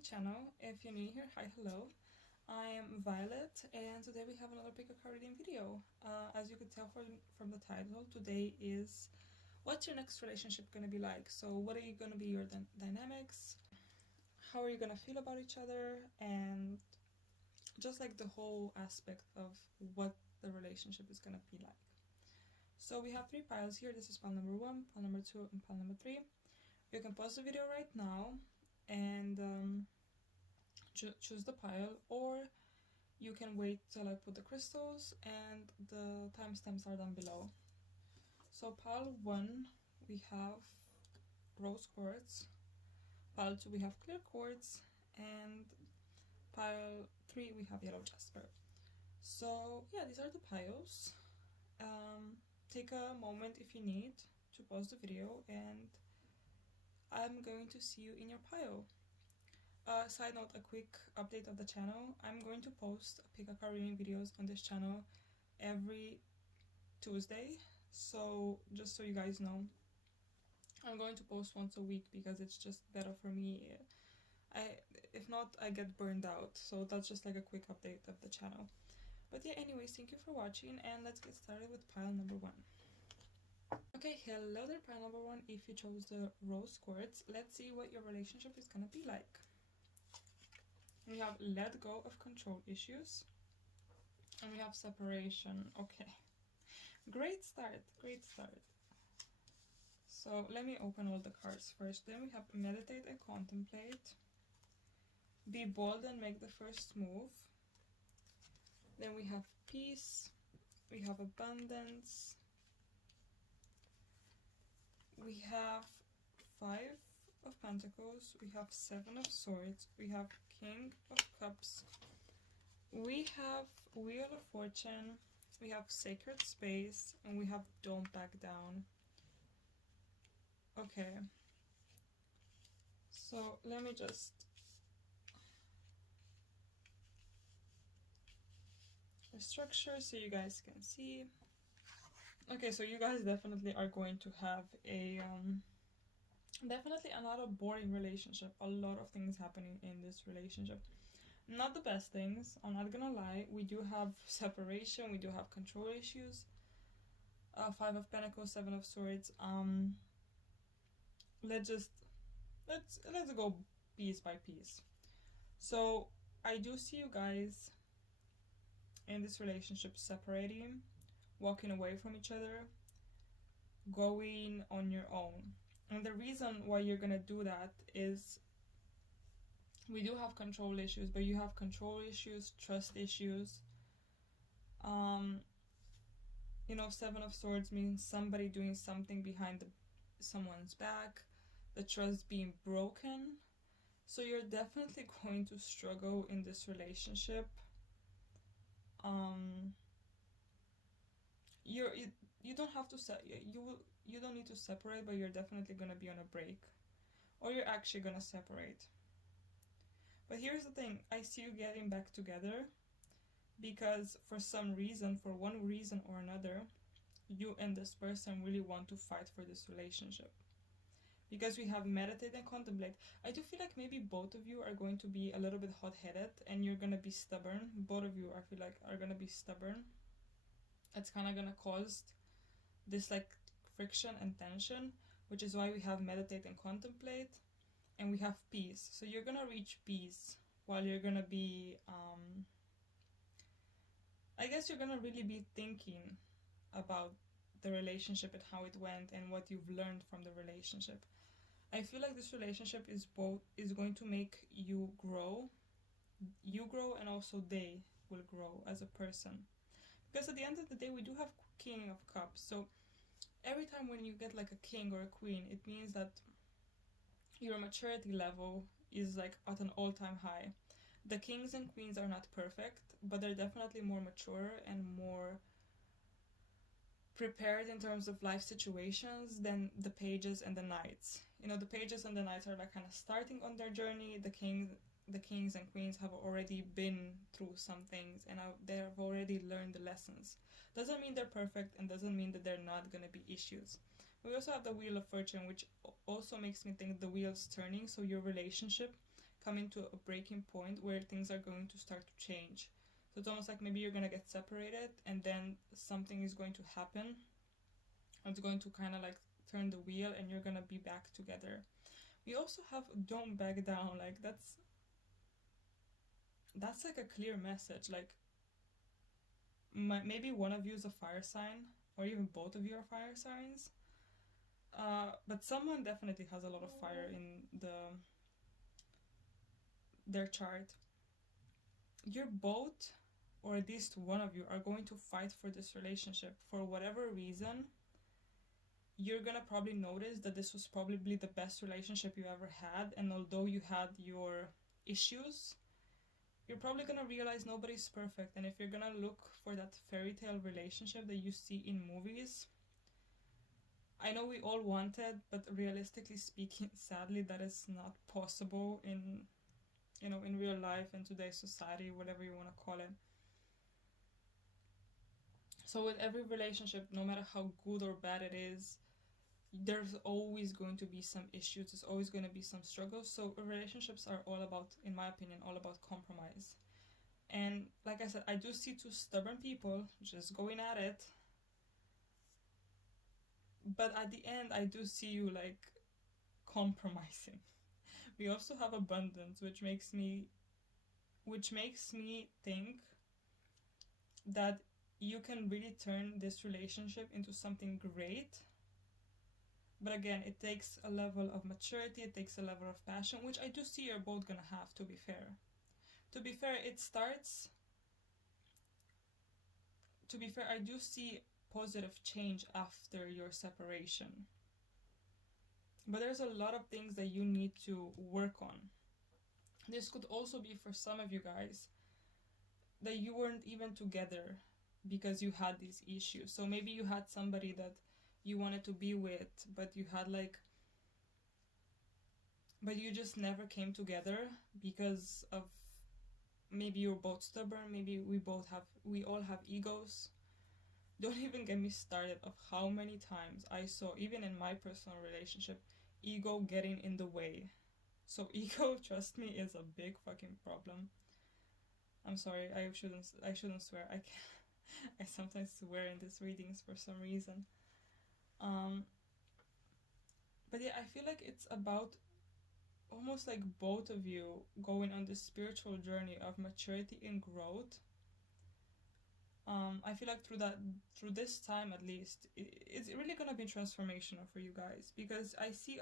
channel. If you're new here, hi, hello. I am Violet, and today we have another pick a card reading video. As you could tell from the title, today is what's your next relationship gonna be like? So what are you gonna be your dynamics? How are you gonna feel about each other? And just like the whole aspect of what the relationship is gonna be like. So we have 3 piles here. This is pile number 1, pile number 2, and pile number 3. You can pause the video right now and choose the pile, or you can wait till I put the crystals, and the timestamps are down below. So pile 1 we have rose quartz, pile 2 we have clear quartz, and pile 3 we have yellow jasper. So yeah, these are the piles. Take a moment if you need to pause the video, and I'm going to see you in your pile. Side note, a quick update of the channel. I'm going to post pick a card reading videos on this channel every Tuesday. So just so you guys know, I'm going to post once a week because it's just better for me. If not, I get burned out. So that's just like a quick update of the channel. But yeah, anyways, thank you for watching, and let's get started with pile number 1. Okay, hello there, pile number 1. If you chose the rose quartz, let's see what your relationship is gonna be like. We have let go of control issues, and we have separation. Okay, great start, great start. So let me open all the cards first. Then we have meditate and contemplate, be bold and make the first move. Then we have peace, we have abundance, we have 5 of Pentacles, we have 7 of Swords, we have King of Cups, we have Wheel of Fortune, we have Sacred Space, and we have Don't Back Down. Okay, so let me just restructure so you guys can see. Okay, so you guys definitely are going to have a definitely not a boring relationship. A lot of things happening in this relationship. Not the best things, I'm not gonna lie. We do have separation, we do have control issues. 5 of Pentacles, 7 of Swords. Let's go piece by piece. So I do see you guys in this relationship separating, walking away from each other, going on your own. And the reason why you're gonna do that is we do have control issues, but you have control issues, trust issues. You know, 7 of Swords means somebody doing something behind someone's back, the trust being broken. So you're definitely going to struggle in this relationship. You don't have to you don't need to separate, but you're definitely gonna be on a break, or you're actually gonna separate. But here's the thing, I see you getting back together because for some reason, for one reason or another, you and this person really want to fight for this relationship. Because we have meditate and contemplate, I do feel like maybe both of you are going to be a little bit hot-headed and you're gonna be stubborn. Both of you, I feel like, are gonna be stubborn. It's kind of gonna cause this like friction and tension, which is why we have meditate and contemplate, and we have peace. So you're gonna reach peace while you're gonna be I guess you're gonna really be thinking about the relationship and how it went and what you've learned from the relationship. I feel like this relationship is going to make you grow and also they will grow as a person. Because at the end of the day, we do have King of Cups. So every time when you get like a king or a queen, it means that your maturity level is like at an all-time high. The kings and queens are not perfect, but they're definitely more mature and more prepared in terms of life situations than the pages and the knights. You know, the pages and the knights are like kind of starting on their journey. The kings and queens have already been through some things and they have already learned the lessons. Doesn't mean they're perfect and doesn't mean that they're not going to be issues. We also have the Wheel of Fortune, which also makes me think the wheel's turning, so your relationship coming to a breaking point where things are going to start to change. So it's almost like maybe you're gonna get separated and then something is going to happen. It's going to kind of like turn the wheel and you're gonna be back together. We also have don't back down. Like that's like a clear message. Like maybe one of you is a fire sign, or even both of you are fire signs. But someone definitely has a lot of fire in their chart. You're both, or at least one of you, are going to fight for this relationship for whatever reason. You're gonna probably notice that this was probably the best relationship you ever had, and although you had your issues, you're probably gonna realize nobody's perfect. And if you're gonna look for that fairy tale relationship that you see in movies, I know we all want it, but realistically speaking, sadly, that is not possible in real life, in today's society, whatever you want to call it. So with every relationship, no matter how good or bad it is, there's always going to be some issues. There's always going to be some struggles. So relationships are all about, in my opinion, all about compromise. And like I said, I do see two stubborn people just going at it. But at the end, I do see you like compromising. We also have abundance, which makes me think that you can really turn this relationship into something great. But again, it takes a level of maturity, it takes a level of passion, which I do see you're both gonna have, to be fair. To be fair, I do see positive change after your separation. But there's a lot of things that you need to work on. This could also be for some of you guys that you weren't even together because you had these issues. So maybe you had somebody that you wanted to be with, but you you just never came together because of maybe you're both stubborn, maybe we all have egos. Don't even get me started of how many times I saw, even in my personal relationship, ego getting in the way. So ego, trust me, is a big fucking problem. I'm sorry, I shouldn't swear. I sometimes swear in these readings for some reason. But yeah, I feel like it's about almost like both of you going on this spiritual journey of maturity and growth. I feel like through this time at least, it's really gonna be transformational for you guys, because I see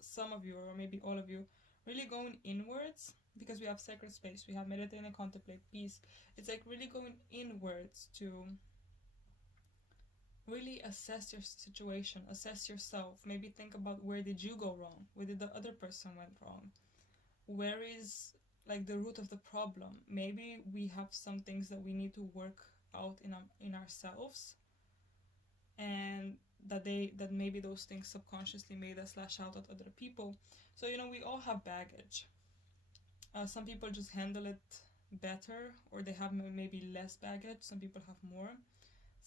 some of you, or maybe all of you, really going inwards, because we have sacred space, we have meditate and contemplate, peace. It's like really going inwards to really assess your situation, assess yourself, maybe think about where did you go wrong, where did the other person went wrong, where is like the root of the problem. Maybe we have some things that we need to work out in ourselves, and that maybe those things subconsciously made us lash out at other people. So we all have baggage. Some people just handle it better, or they have maybe less baggage. Some people have more.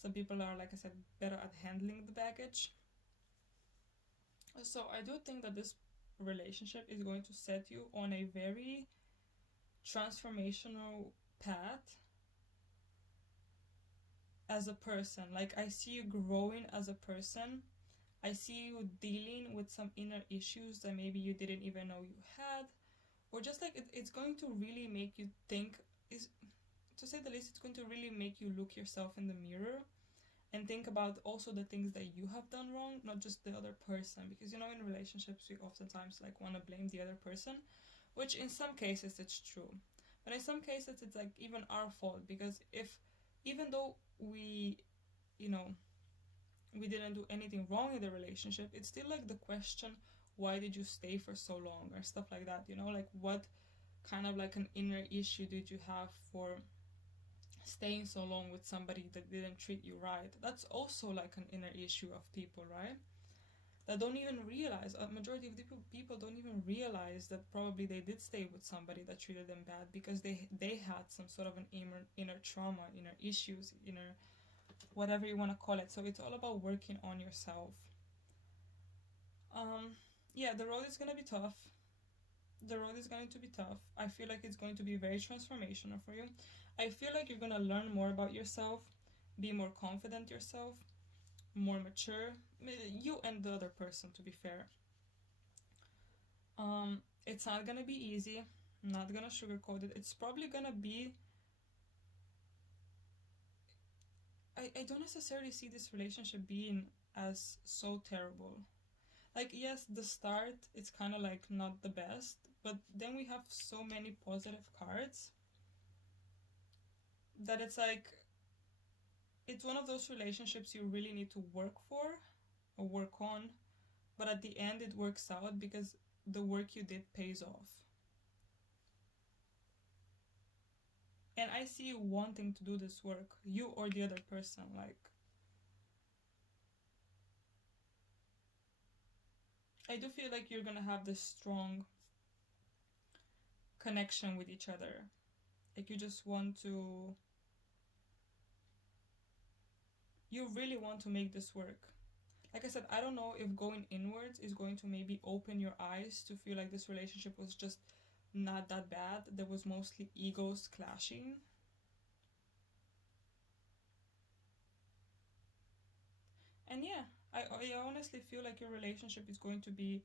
Some people are, like I said, better at handling the baggage. So I do think that this relationship is going to set you on a very transformational path as a person. Like, I see you growing as a person. I see you dealing with some inner issues that maybe you didn't even know you had, or just like it's going to really make you think, to say the least, it's going to really make you look yourself in the mirror and think about also the things that you have done wrong, not just the other person. Because in relationships we oftentimes like want to blame the other person, which in some cases it's true, but in some cases it's like even our fault, because even though we we didn't do anything wrong in the relationship, it's still like the question, why did you stay for so long, or stuff like that, like what kind of like an inner issue did you have for staying so long with somebody that didn't treat you right. That's also like an inner issue of people, right? That don't even realize, a majority of the people don't even realize that probably they did stay with somebody that treated them bad because they had some sort of an inner trauma, inner issues, inner whatever you want to call it. So it's all about working on yourself. Yeah, the road is gonna be tough. the road is going to be tough. I feel like it's going to be very transformational for you. I feel like you're going to learn more about yourself, be more confident yourself, more mature. You and the other person, to be fair. It's not gonna be easy. I'm not gonna sugarcoat it. It's probably gonna be. I don't necessarily see this relationship being as so terrible. Like, yes, the start, it's kind of like not the best, but then we have so many positive cards that it's like, it's one of those relationships you really need to work for or work on, but at the end it works out because the work you did pays off. And I see you wanting to do this work, you or the other person. Like, I do feel like you're gonna have this strong connection with each other. Like, you really want to make this work. Like I said, I don't know if going inwards is going to maybe open your eyes to feel like this relationship was just not that bad. There was mostly egos clashing. And yeah, I honestly feel like your relationship is going to be,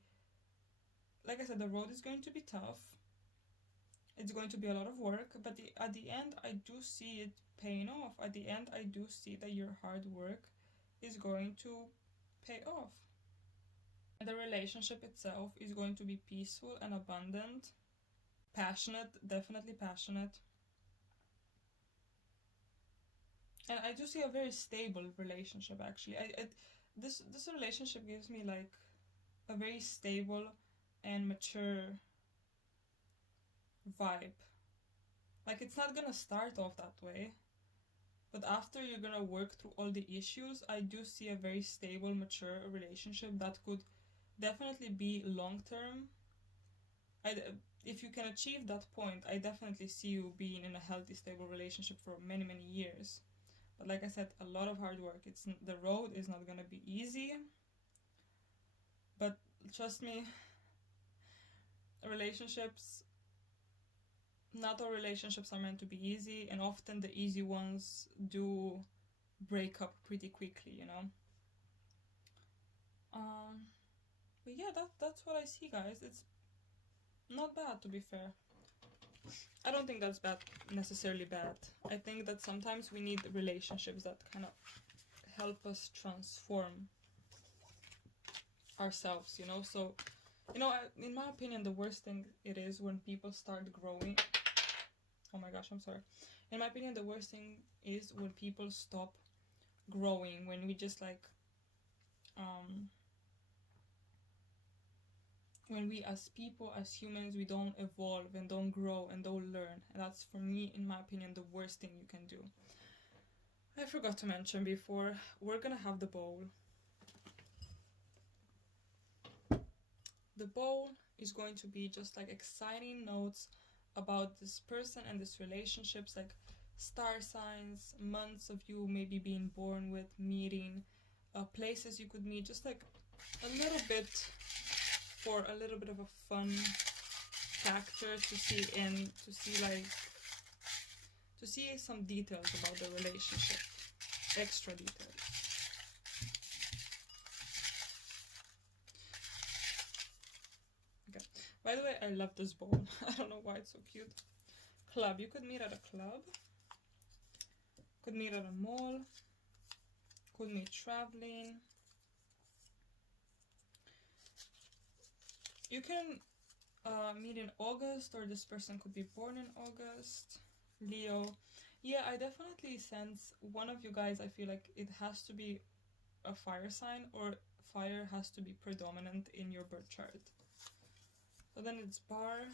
like I said, the road is going to be tough. It's going to be a lot of work, but at the end, I do see it paying off. At the end, I do see that your hard work is going to pay off. The relationship itself is going to be peaceful and abundant, passionate, definitely passionate. And I do see a very stable relationship, actually. This relationship gives me like a very stable and mature vibe. Like, it's not gonna start off that way, but after you're gonna work through all the issues, I do see a very stable, mature relationship that could definitely be long term. If you can achieve that point, I definitely see you being in a healthy, stable relationship for many, many years. But like I said, a lot of hard work. The road is not gonna be easy, but trust me, relationships not all relationships are meant to be easy, and often the easy ones do break up pretty quickly, you know. But yeah, that's what I see, guys. It's not bad, to be fair. I don't think that's necessarily bad. I think that sometimes we need relationships that kind of help us transform ourselves, you know. So, you know, in my opinion, the worst thing it is when people start growing. Oh my gosh, I'm sorry. In my opinion, the worst thing is when people stop growing, when we just like when we as people, as humans, we don't evolve and don't grow and don't learn. And that's, for me, in my opinion, the worst thing you can do. I forgot to mention before, we're gonna have the bowl. The bowl is going to be just like exciting notes about this person and this relationships, like star signs, months of you maybe being born with, meeting, places you could meet, just like a little bit, for a little bit of a fun factor to see, and to see some details about the relationship, extra details. Okay, by the way, I love this bowl. I don't know why it's so cute. Club, you could meet at a club, could meet at a mall, could meet traveling. You can meet in August, or this person could be born in August. Leo. Yeah, I definitely sense one of you guys, I feel like it has to be a fire sign, or fire has to be predominant in your birth chart. So then it's bar,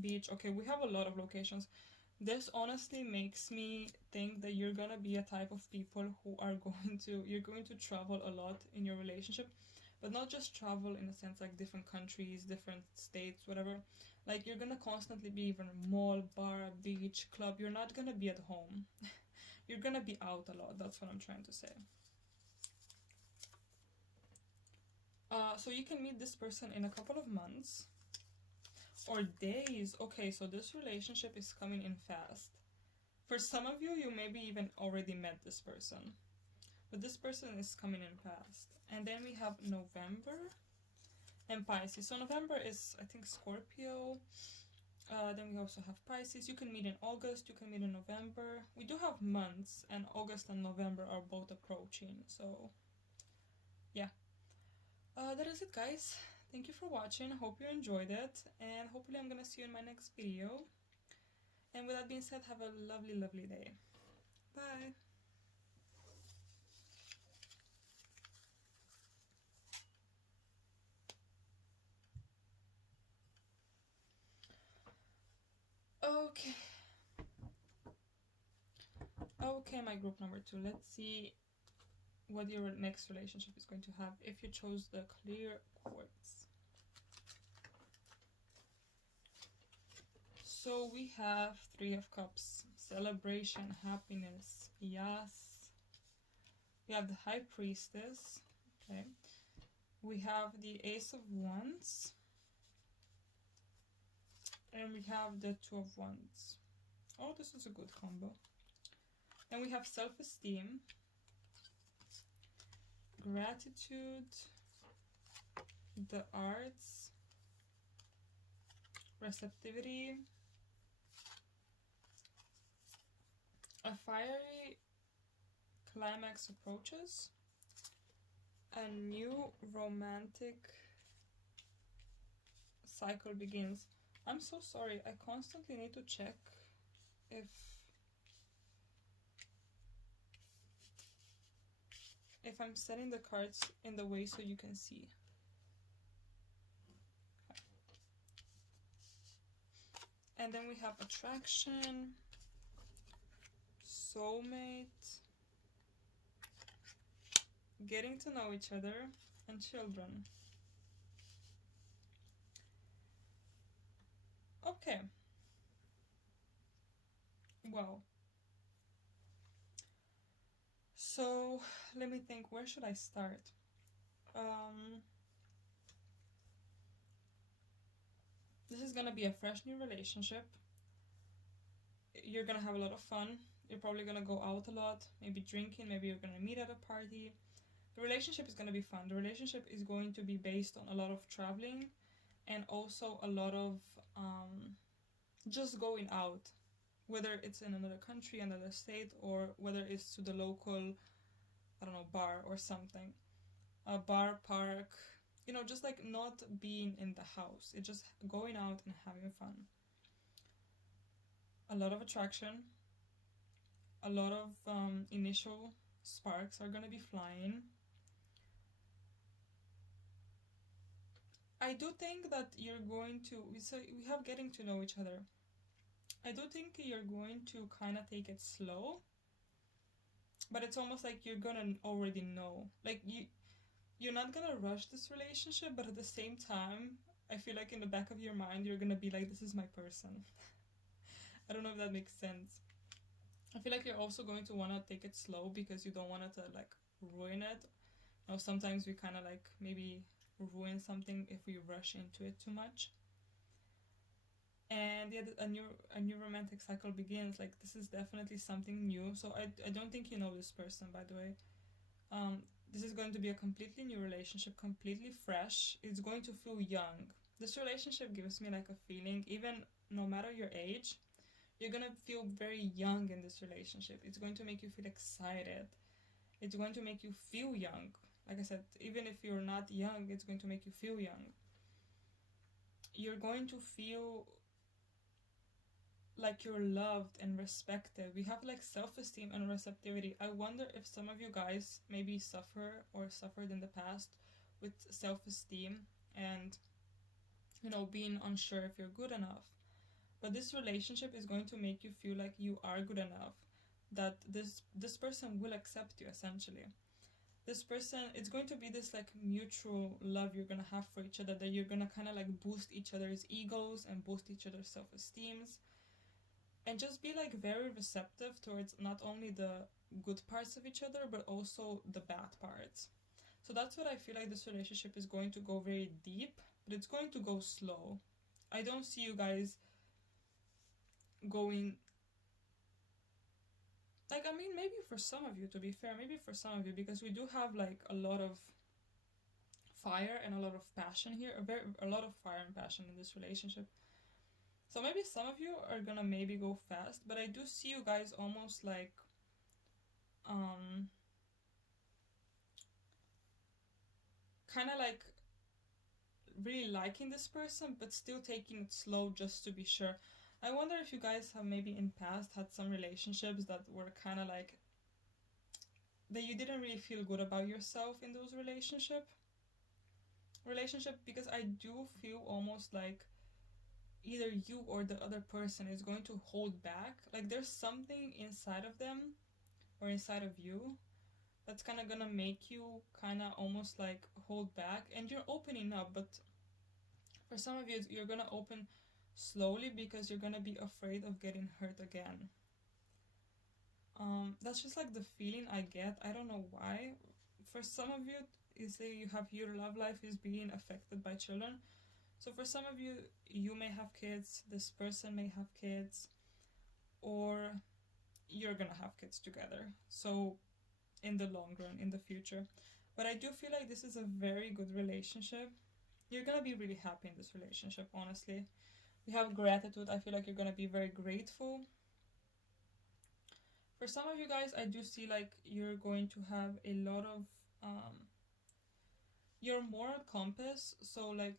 beach. Okay, we have a lot of locations. This honestly makes me think that you're gonna be a type of people who are you're going to travel a lot in your relationship. But not just travel in a sense like different countries, different states, whatever. Like, you're gonna constantly be even mall, bar, beach, club. You're not gonna be at home. You're gonna be out a lot. That's what I'm trying to say. So you can meet this person in a couple of months. Or days. Okay, so this relationship is coming in fast. For some of you, you maybe even already met this person. But this person is coming in fast. And then we have November and Pisces. So November is, I think, Scorpio. Then we also have Pisces. You can meet in August, you can meet in November. We do have months, and August and November are both approaching. So, yeah. That is it, guys. Thank you for watching. Hope you enjoyed it. And hopefully I'm gonna see you in my next video. And with that being said, have a lovely, lovely day. Bye. Okay. Okay, my group number 2. Let's see what your next relationship is going to have if you chose the clear quartz. So we have 3 of Cups, celebration, happiness, yes. We have the High Priestess, okay. We have the Ace of Wands, and we have the Two of Wands. Oh, this is a good combo. Then we have self-esteem, gratitude, the arts, receptivity, a fiery climax approaches, a new romantic cycle begins. I'm so sorry, I constantly need to check if I'm setting the cards in the way so you can see. Okay. And then we have attraction, soulmate, getting to know each other, and children. Okay. Well. So, let me think, where should I start? This is gonna be a fresh new relationship. You're gonna have a lot of fun. You're probably gonna go out a lot, maybe drinking, maybe you're gonna meet at a party. The relationship is gonna be fun. The relationship is going to be based on a lot of traveling and also a lot of just going out, whether it's in another country, another state, or whether it's to the local, I don't know, bar or something. A bar, park, you know, just like not being in the house. It's just going out and having fun. A lot of attraction, a lot of initial sparks are gonna be flying. I do think that you're going to, so we have getting to know each other. I do think you're going to kind of take it slow, but it's almost like you're gonna already know. Like you're not gonna rush this relationship, but at the same time, I feel like in the back of your mind, you're gonna be like, this is my person. I don't know if that makes sense. I feel like you're also going to want to take it slow because you don't want it to like ruin it. You know, sometimes we kind of like maybe ruin something if we rush into it too much. And yeah, a new romantic cycle begins. Like, this is definitely something new. So I don't think you know this person, by the way. This is going to be a completely new relationship, completely fresh. It's going to feel young. This relationship gives me like a feeling, even no matter your age, you're gonna feel very young in this relationship. It's going to make you feel excited. It's going to make you feel young. Like I said, even if you're not young, it's going to make you feel young. You're going to feel like you're loved and respected. We have like self-esteem and receptivity. I wonder if some of you guys maybe suffer or suffered in the past with self-esteem and, you know, being unsure if you're good enough. But this relationship is going to make you feel like you are good enough, that this person will accept you. Essentially, this person, it's going to be this like mutual love you're gonna have for each other, that you're gonna kind of like boost each other's egos and boost each other's self-esteems, and just be like very receptive towards not only the good parts of each other but also the bad parts. So that's what I feel like this relationship is going to go very deep, but it's going to go slow. I don't see you guys going, like, I mean, maybe for some of you, to be fair, maybe for some of you, because we do have like a lot of fire and a lot of passion here, a lot of fire and passion in this relationship. So maybe some of you are gonna maybe go fast, but I do see you guys almost like kind of like really liking this person, but still taking it slow just to be sure. I wonder if you guys have maybe in past had some relationships that were kind of like, that you didn't really feel good about yourself in those relationship, because I do feel almost like either you or the other person is going to hold back. Like there's something inside of them or inside of you that's kind of gonna make you kind of almost like hold back, and you're opening up, but for some of you you're gonna open slowly because you're gonna be afraid of getting hurt again. That's just like the feeling I get. I don't know why. For some of you, you say you have your love life is being affected by children. So for some of you, you may have kids, this person may have kids, or you're gonna have kids together. So in the long run, in the future. But I do feel like this is a very good relationship. You're gonna be really happy in this relationship, honestly. We have gratitude. I feel like you're gonna be very grateful. For some of you guys, I do see like you're going to have a lot of your moral compass. So like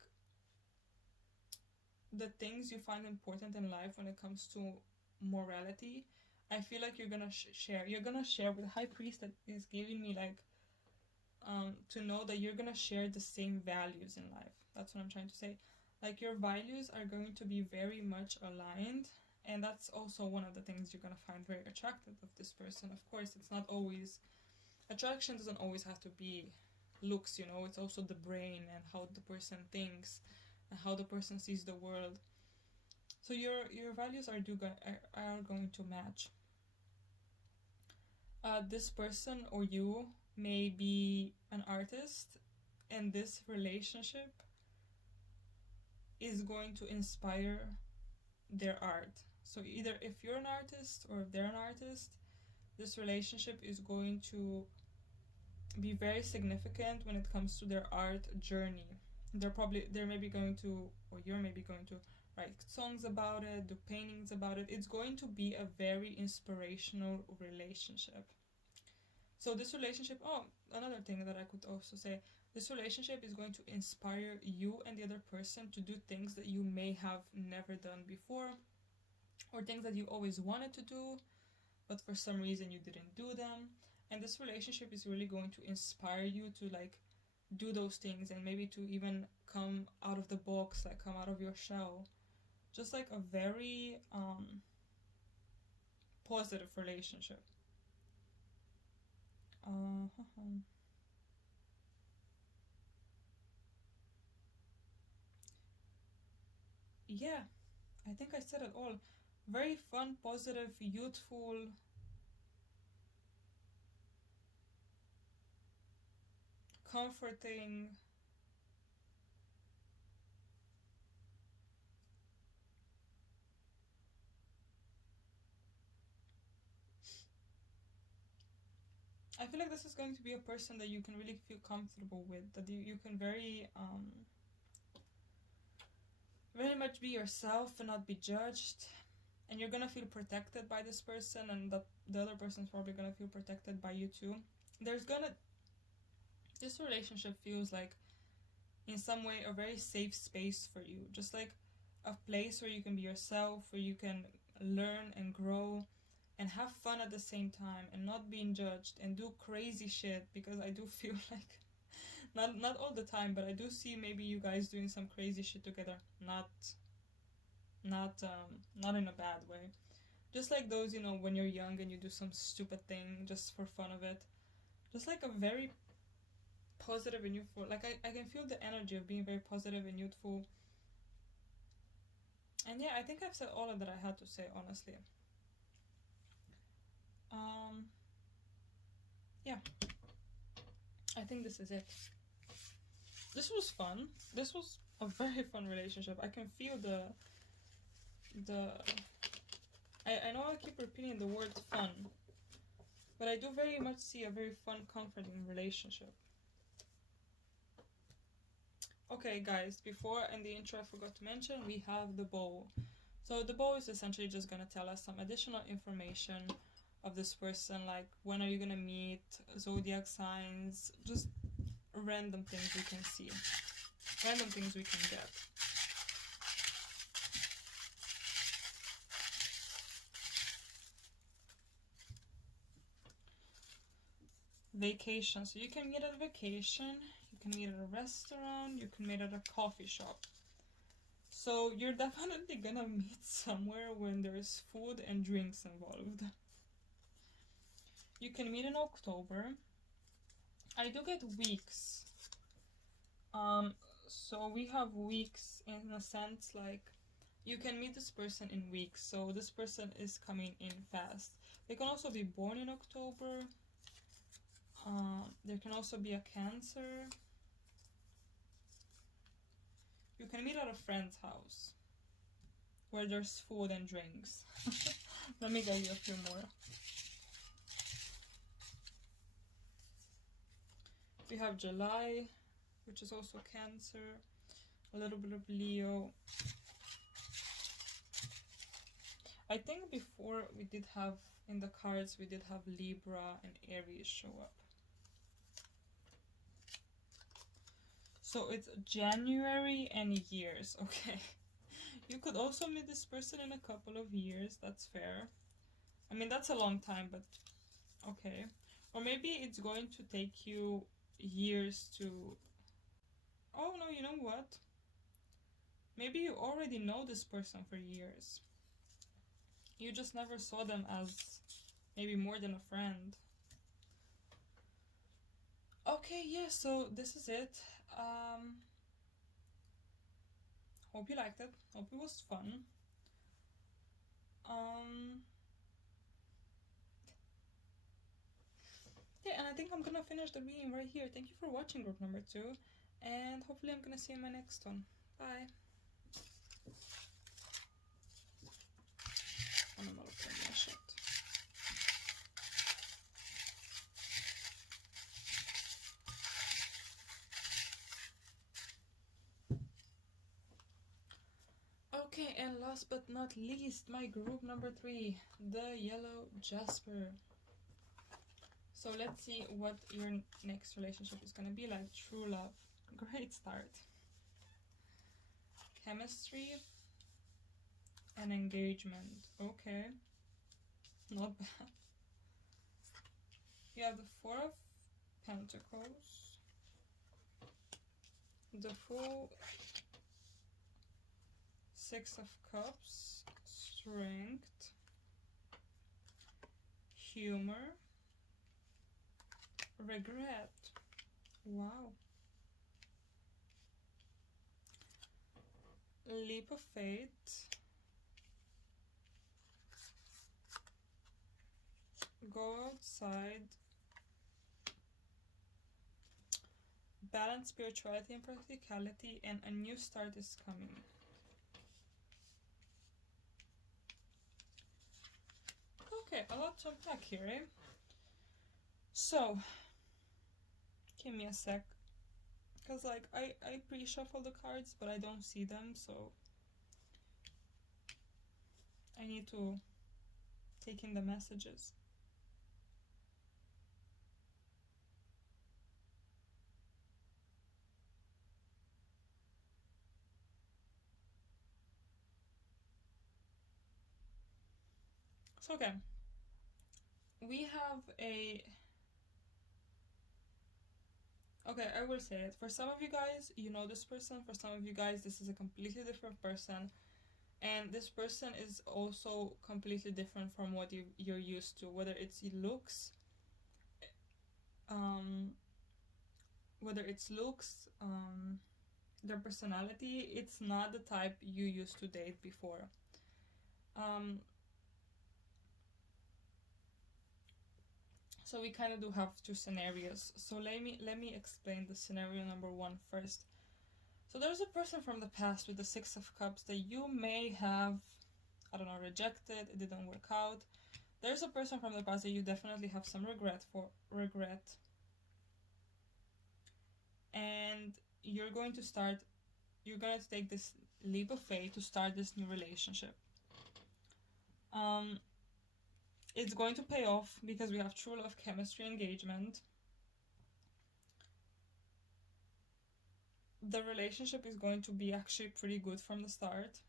the things you find important in life when it comes to morality, I feel like you're gonna share. You're gonna share with the high priest that is giving me like to know that you're gonna share the same values in life. That's what I'm trying to say. Like your values are going to be very much aligned, and that's also one of the things you're gonna find very attractive of this person. Of course, it's not always, attraction doesn't always have to be looks, you know, it's also the brain and how the person thinks and how the person sees the world. So your values are going to match. This person or you may be an artist, and this relationship is going to inspire their art. So either if you're an artist or if they're an artist, this relationship is going to be very significant when it comes to their art journey. They're maybe going to, or you're maybe going to write songs about it, do paintings about it. It's going to be a very inspirational relationship. So this relationship, another thing that I could also say, this relationship is going to inspire you and the other person to do things that you may have never done before, or things that you always wanted to do, but for some reason you didn't do them. And this relationship is really going to inspire you to like do those things, and maybe to even come out of the box, like come out of your shell. Just like a very positive relationship. Yeah, I think I said it all. Very fun, positive, youthful, comforting. I feel like this is going to be a person that you can really feel comfortable with, that you can very much be yourself and not be judged. And you're gonna feel protected by this person, and that the other person's probably gonna feel protected by you too. This relationship feels like in some way a very safe space for you, just like a place where you can be yourself, where you can learn and grow and have fun at the same time and not being judged and do crazy shit, because I do feel like not all the time, but I do see maybe you guys doing some crazy shit together, not in a bad way, just like those, you know, when you're young and you do some stupid thing just for fun of it, just like a very positive and youthful, like I can feel the energy of being very positive and youthful. And yeah, I think I've said all of that I had to say, honestly. Yeah, I think this is it. this was fun. This was a very fun relationship. I can feel the I know I keep repeating the word fun, but I do very much see a very fun, comforting relationship. Okay, guys, before in the intro I forgot to mention, we have the bow. So the bow is essentially just gonna tell us some additional information of this person, like when are you gonna meet, zodiac signs, just random things we can see, random things we can get. Vacation. So you can meet at a vacation, you can meet at a restaurant, you can meet at a coffee shop. So you're definitely gonna meet somewhere when there's food and drinks involved. You can meet in October. I do get weeks. So we have weeks in a sense, like you can meet this person in weeks. So this person is coming in fast. They can also be born in October. There can also be a Cancer. You can meet at a friend's house where there's food and drinks. Let me get you a few more. We have July, which is also Cancer, a little bit of Leo. I think before we did have, in the cards, we did have Libra and Aries show up. So it's January and years, okay. You could also meet this person in a couple of years, that's fair. I mean, that's a long time, but okay. Or maybe it's going to take you years to... Oh no, you know what? Maybe you already know this person for years. You just never saw them as maybe more than a friend. Okay, yeah, so this is it. Hope you liked it. Hope it was fun. Yeah, and I think I'm gonna finish the reading right here. Thank you for watching group number 2, and hopefully I'm gonna see you in my next one. Bye. Okay, and last but not least, my group number 3, the yellow Jasper. So let's see what your next relationship is gonna be like. True love. Great start. Chemistry and engagement. Okay. Not bad. You have the 4 of Pentacles, the Fool, 6 of Cups, Strength, Humor, Regret. Wow. Leap of Faith, Go Outside, Balance Spirituality and Practicality, and a new start is coming. Okay, a lot to unpack here, eh? So, give me a sec. Because, like, I pre-shuffle the cards, but I don't see them, so I need to take in the messages. So, okay. We have a... Okay, I will say it. For some of you guys, you know this person. For some of you guys, this is a completely different person. And this person is also completely different from what you're used to. Whether it's looks, their personality, it's not the type you used to date before. So we kind of do have two scenarios. So let me explain the scenario number 1 first. So there's a person from the past with the 6 of Cups that you may have, I don't know, rejected, it didn't work out. There's a person from the past that you definitely have some regret. And you're going to take this leap of faith to start this new relationship. It's going to pay off because we have true love, chemistry, engagement. The relationship is going to be actually pretty good from the start.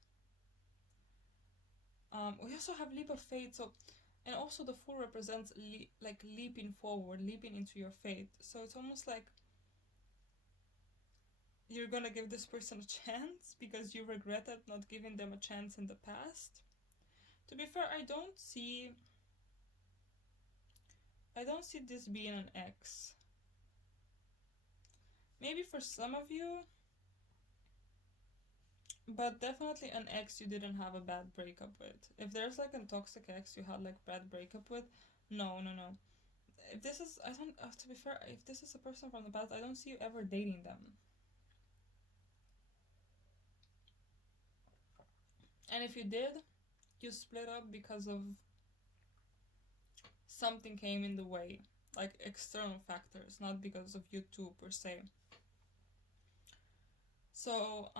We also have leap of faith, and also the Fool represents leaping forward, leaping into your faith. So it's almost like you're gonna give this person a chance because you regretted not giving them a chance in the past. To be fair, I don't see this being an ex. Maybe for some of you, but definitely an ex you didn't have a bad breakup with. If there's like a toxic ex you had like bad breakup with, no. If this is, to be fair, if this is a person from the past, I don't see you ever dating them. And if you did, you split up because of something came in the way, like external factors, not because of you two per se. So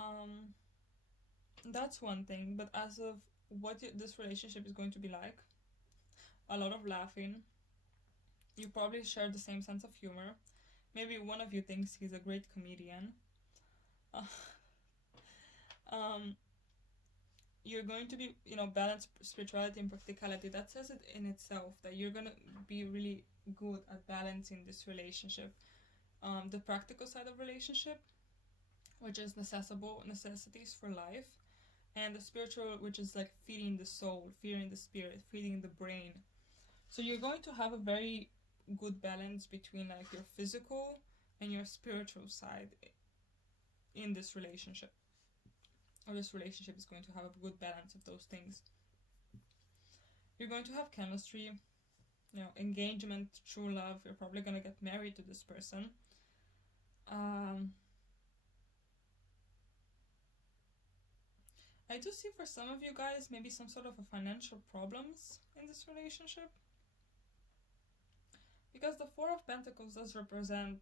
that's one thing. But as of what this relationship is going to be like, a lot of laughing. You probably share the same sense of humor. Maybe one of you thinks he's a great comedian. You're going to be, balance spirituality and practicality. That says it in itself, that you're going to be really good at balancing this relationship. The practical side of relationship, which is necessities for life, and the spiritual, which is like feeding the soul, feeding the spirit, feeding the brain. So you're going to have a very good balance between like your physical and your spiritual side in this relationship. Or this relationship is going to have a good balance of those things. You're going to have chemistry, engagement, true love. You're probably going to get married to this person. I do see for some of you guys maybe some sort of a financial problems in this relationship. Because the Four of Pentacles does represent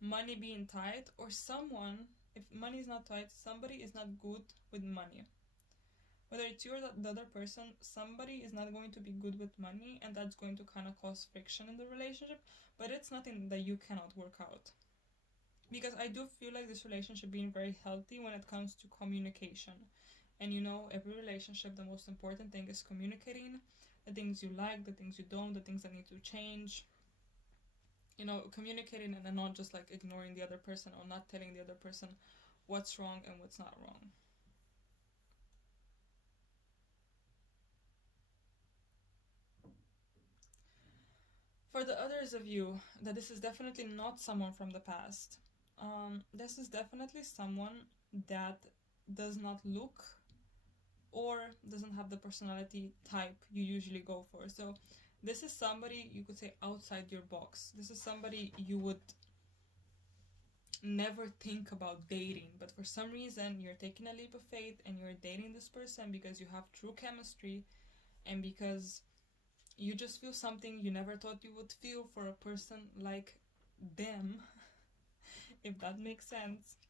money being tight, or someone, if money is not tight, somebody is not good with money. Whether it's you or the other person, somebody is not going to be good with money, and that's going to kind of cause friction in the relationship, but it's nothing that you cannot work out. Because I do feel like this relationship being very healthy when it comes to communication. And every relationship, the most important thing is communicating the things you like, the things you don't, the things that need to change. Communicating and not just like ignoring the other person or not telling the other person what's wrong and what's not wrong. For the others of you, that this is definitely not someone from the past. This is definitely someone that does not look or doesn't have the personality type you usually go for. So this is somebody, you could say, outside your box. This is somebody you would never think about dating, but for some reason you're taking a leap of faith and you're dating this person because you have true chemistry and because you just feel something you never thought you would feel for a person like them, if that makes sense.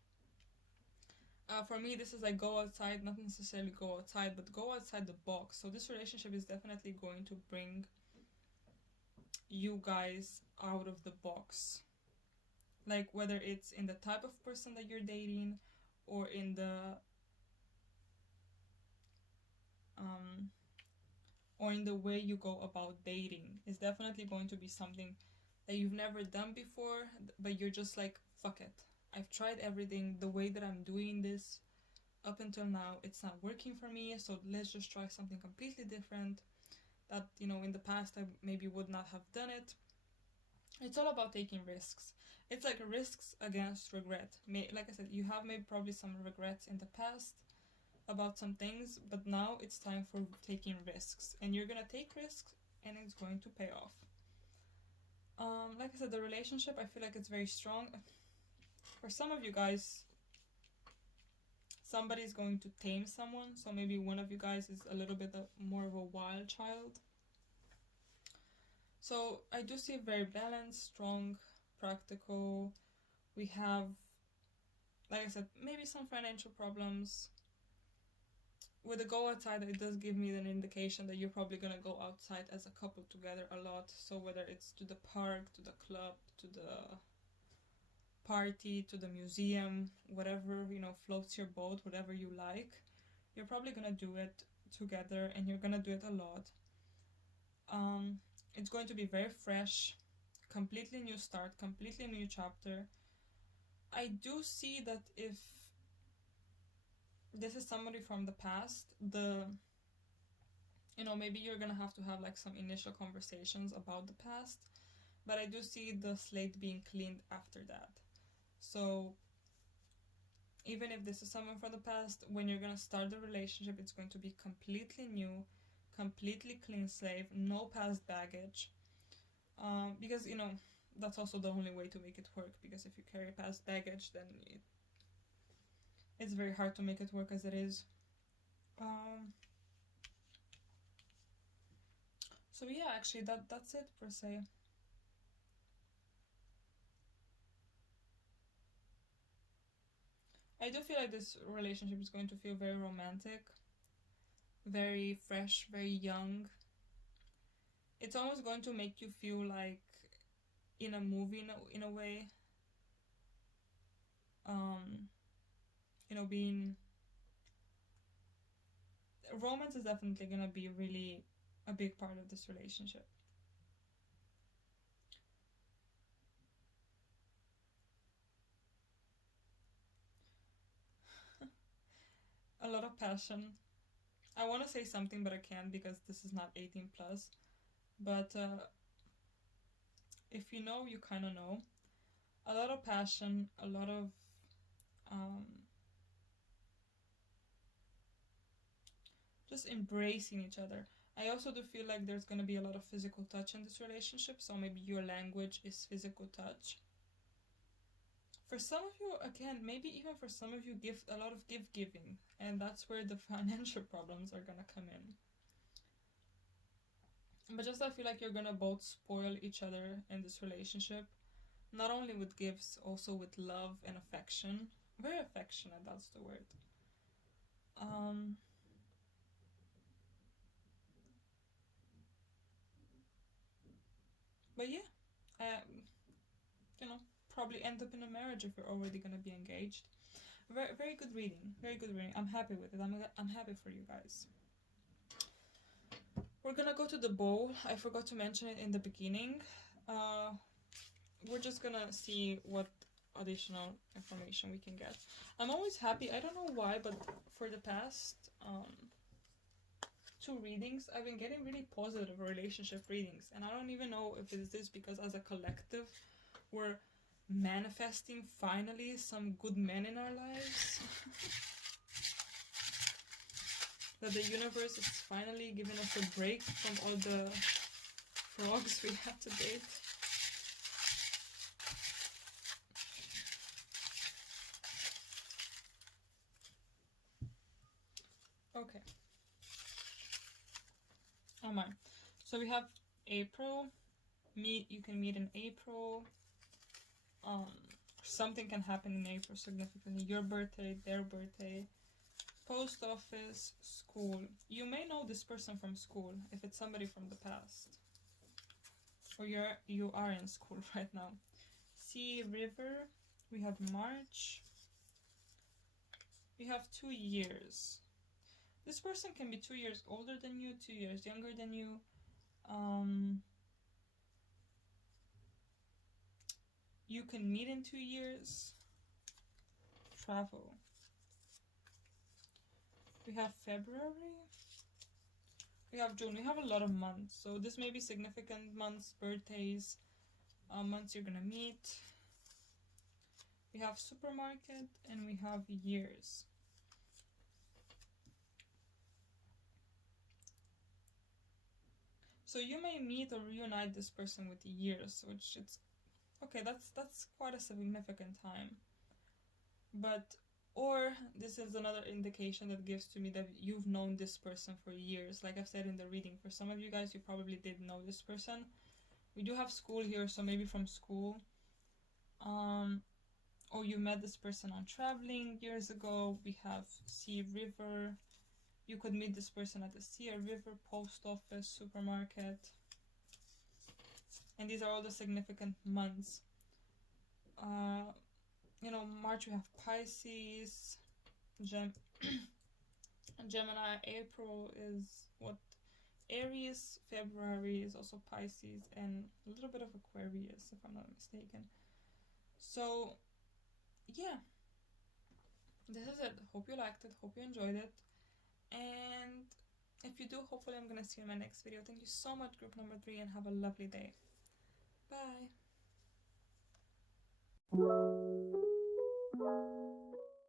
For me, this is like go outside, not necessarily go outside, but go outside the box. So this relationship is definitely going to bring you guys out of the box. Like whether it's in the type of person that you're dating or in the way you go about dating, is definitely going to be something that you've never done before, but you're just like, fuck it. I've tried everything. The way that I'm doing this up until now, it's not working for me, so let's just try something completely different that, in the past I maybe would not have done it. It's all about taking risks. It's like risks against regret. Like I said, you have maybe probably some regrets in the past about some things, but now it's time for taking risks. And you're gonna take risks and it's going to pay off. Like I said, the relationship, I feel like it's very strong. For some of you guys, somebody's going to tame someone, so maybe one of you guys is a little bit more of a wild child. So I do see a very balanced, strong, practical. We have, like I said, maybe some financial problems. With the go outside, it does give me an indication that you're probably gonna go outside as a couple together a lot. So whether it's to the park, to the club, to the party, to the museum, whatever, you know, floats your boat, whatever you like, you're probably gonna do it together, and you're gonna do it a lot. It's going to be very fresh, completely new start, completely new chapter. I do see that if this is somebody from the past, maybe you're gonna have to have like some initial conversations about the past, but I do see the slate being cleaned after that. So even if this is someone from the past, when you're gonna start the relationship, it's going to be completely new, completely clean slate, no past baggage. Because that's also the only way to make it work. Because if you carry past baggage, then it's very hard to make it work as it is. So yeah, actually that's it per se. I do feel like this relationship is going to feel very romantic, very fresh, very young. It's almost going to make you feel like in a movie in a way. Being romance is definitely gonna be really a big part of this relationship. A lot of passion. I want to say something, but I can't because this is not 18 plus. But if you know, you kind of know. A lot of passion, a lot of just embracing each other. I also do feel like there's going to be a lot of physical touch in this relationship, so maybe your language is physical touch. For some of you, again, maybe even for some of you, a lot of gift giving, and that's where the financial problems are going to come in. But just I feel like you're going to both spoil each other in this relationship, not only with gifts, also with love and affection. Very affectionate, that's the word. But yeah, probably end up in a marriage if you're already gonna be engaged. Very, very good reading. Very good reading. I'm happy with it. I'm happy for you guys. We're gonna go to the bowl. I forgot to mention it in the beginning. We're just gonna see what additional information we can get. I'm always happy. I don't know why, but for the past 2 readings, I've been getting really positive relationship readings, and I don't even know if it's this because as a collective, we're manifesting finally some good men in our lives. That the universe is finally giving us a break from all the frogs we have to date. Okay. Oh my. So we have April. You can meet in April. Something can happen in April significantly. Your birthday, their birthday. Post office, school. You may know this person from school if it's somebody from the past. Or you are in school right now. Sea, river. We have March. We have 2 years. This person can be 2 years older than you, 2 years younger than you. You can meet in 2 years. Travel. We have February. We have June. We have a lot of months. So this may be significant months, birthdays, months you're gonna meet. We have supermarket and we have years. So you may meet or reunite this person with years, which it's okay, that's quite a significant time. But or this is another indication that gives to me that you've known this person for years. Like I've said in the reading, for some of you guys, you probably did know this person. We do have school here, so maybe from school. Or you met this person on traveling years ago. We have sea, river. You could meet this person at the sea, a river, post office, supermarket. And these are all the significant months. March we have Pisces, Gemini. April is what? Aries. February is also Pisces, and a little bit of Aquarius, if I'm not mistaken. So, yeah. This is it. Hope you liked it. Hope you enjoyed it. And if you do, hopefully I'm gonna see you in my next video. Thank you so much, group number 3, and have a lovely day. Bye.